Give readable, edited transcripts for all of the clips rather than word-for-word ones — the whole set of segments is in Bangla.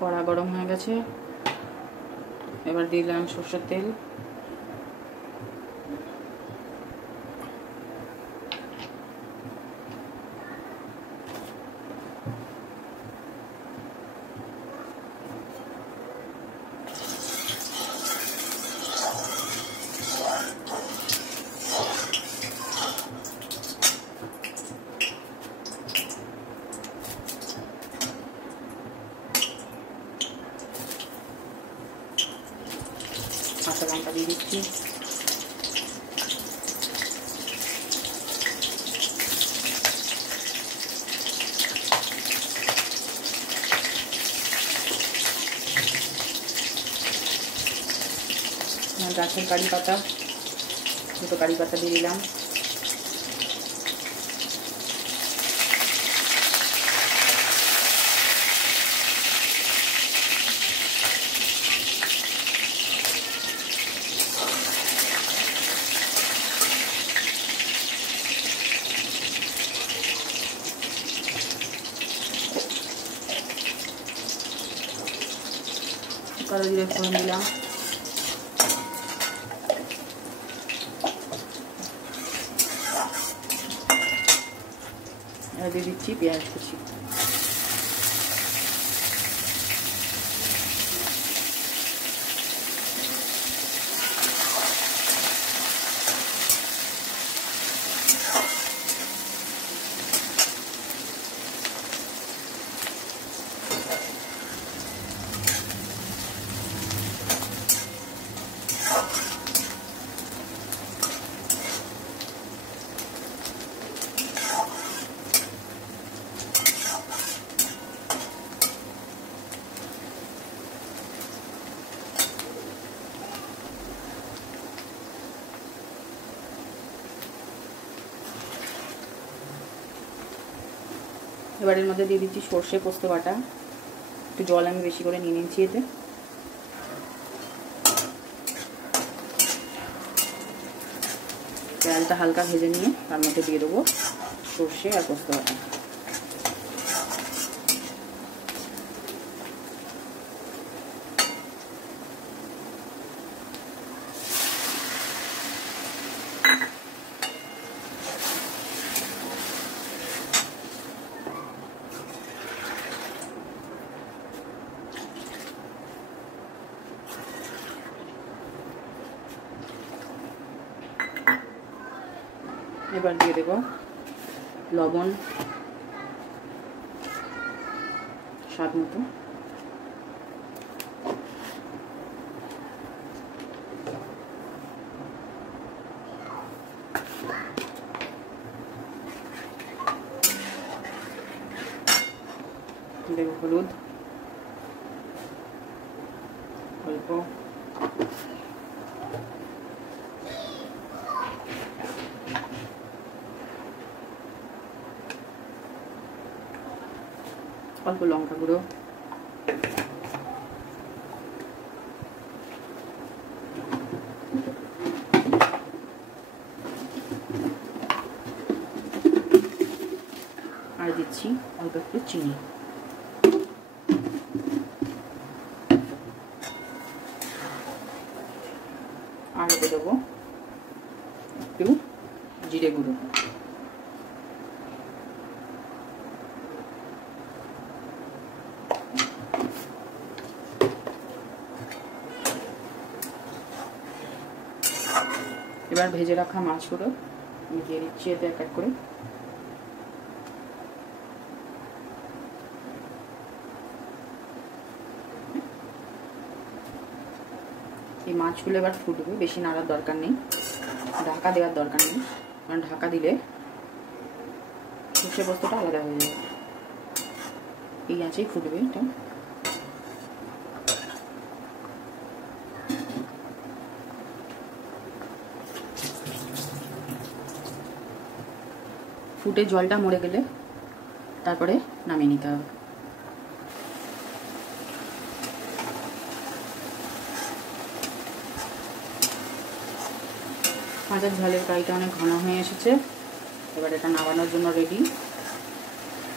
কড়া গরম হয়ে গেছে, এবার দিলাম সরষের তেল। কাঁচা লঙ্কা দিয়ে দিচ্ছি, গাছের কারি পাতা, দুটো কারি পাতা দিয়ে দিলাম, কালো জিরে ফোড়ন দিলাম, এবার দিয়ে দিচ্ছি পেঁয়াজ কুচি। এবার এর মধ্যে দিয়ে দিচ্ছি সর্ষে পোস্ত বাটা, একটু জল আমি বেশি করে নিয়ে নিচ্ছি এতে। তেলটা হালকা ভেজে নিয়ে তার মধ্যে দিয়ে দেবো সর্ষে আর পোস্ত বাটা। এবার দিয়ে দেব লবণ স্বাদ মতো, দেব হলুদ অল্প, অল্প লঙ্কা গুঁড়ো, আর দিচ্ছি অল্প একটু চিনি। আর দেবো একটু জিরে গুঁড়ো। এবার ভেজে রাখা মাছগুলো আমি দিয়ে দিচ্ছি এতে এক এক করে। এই মাছগুলো এবার ফুটবে, বেশি নাড়ার দরকার নেই, ঢাকা দেওয়ার দরকার নেই, কারণ ঢাকা দিলে সর্ষে পোস্তটা আলাদা হয়ে যাবে। এই আঁচেই ফুটবে এটা। ফুটে জলটা মরে গেলে তারপরে নামিয়ে নিতে হবে। মাছের ঝালের কারিটা অনেক ঘন হয়ে এসেছে, এবার এটা নামানোর জন্য রেডি।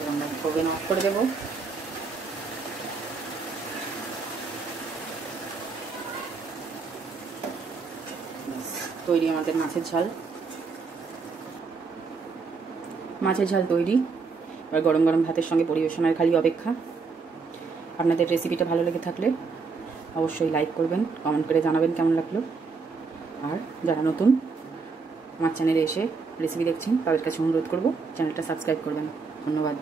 আমরা ওভেন অফ করে দেবো। তৈরি আমাদের মাছের ঝাল। মাছের ঝাল তৈরি, এবার গরম গরম ভাতের সঙ্গে পরিবেশনের খালি অপেক্ষা। আপনাদের রেসিপিটা ভালো লেগে থাকলে অবশ্যই লাইক করবেন, কমেন্ট করে জানাবেন কেমন লাগলো। আর যারা নতুন আমার চ্যানেলে এসে রেসিপি দেখছেন তাদের কাছে অনুরোধ করব চ্যানেলটা সাবস্ক্রাইব করবেন। ধন্যবাদ।